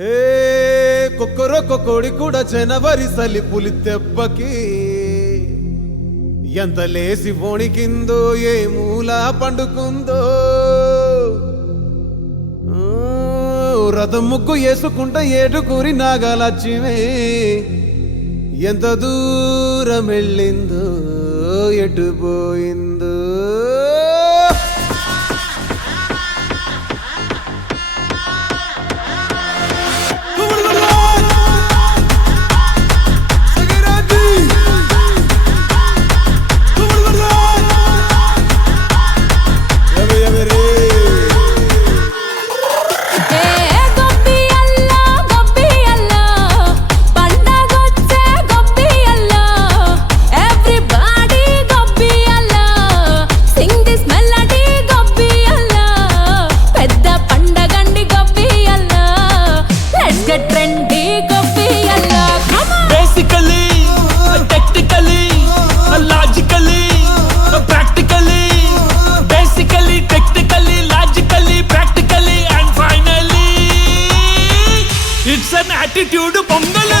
హే కుక్కరో కోడి కూడా జనవరి సలి పులి తెబ్బకి ఎంత లేసి వణికిందో ఏ మూల పండుకుందో. ఆ, రథం ముగ్గు వేసుకుంట ఏడుకూరి నాగలక్ష్మి. ఎంత దూరం వెళ్ళిందో ఎటు పోయిందో. టిప్స్ అండ్ యాటిట్యూడ్ పొంగలు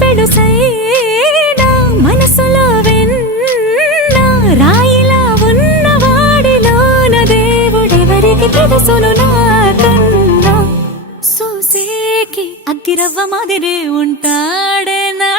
పెడుసైనా మనసులో వెన్న రాయిలా ఉన్నవాడిలోన దేవుడెవరికి తెలుసును? రవ్వ మాదిరి ఉంటాడే నా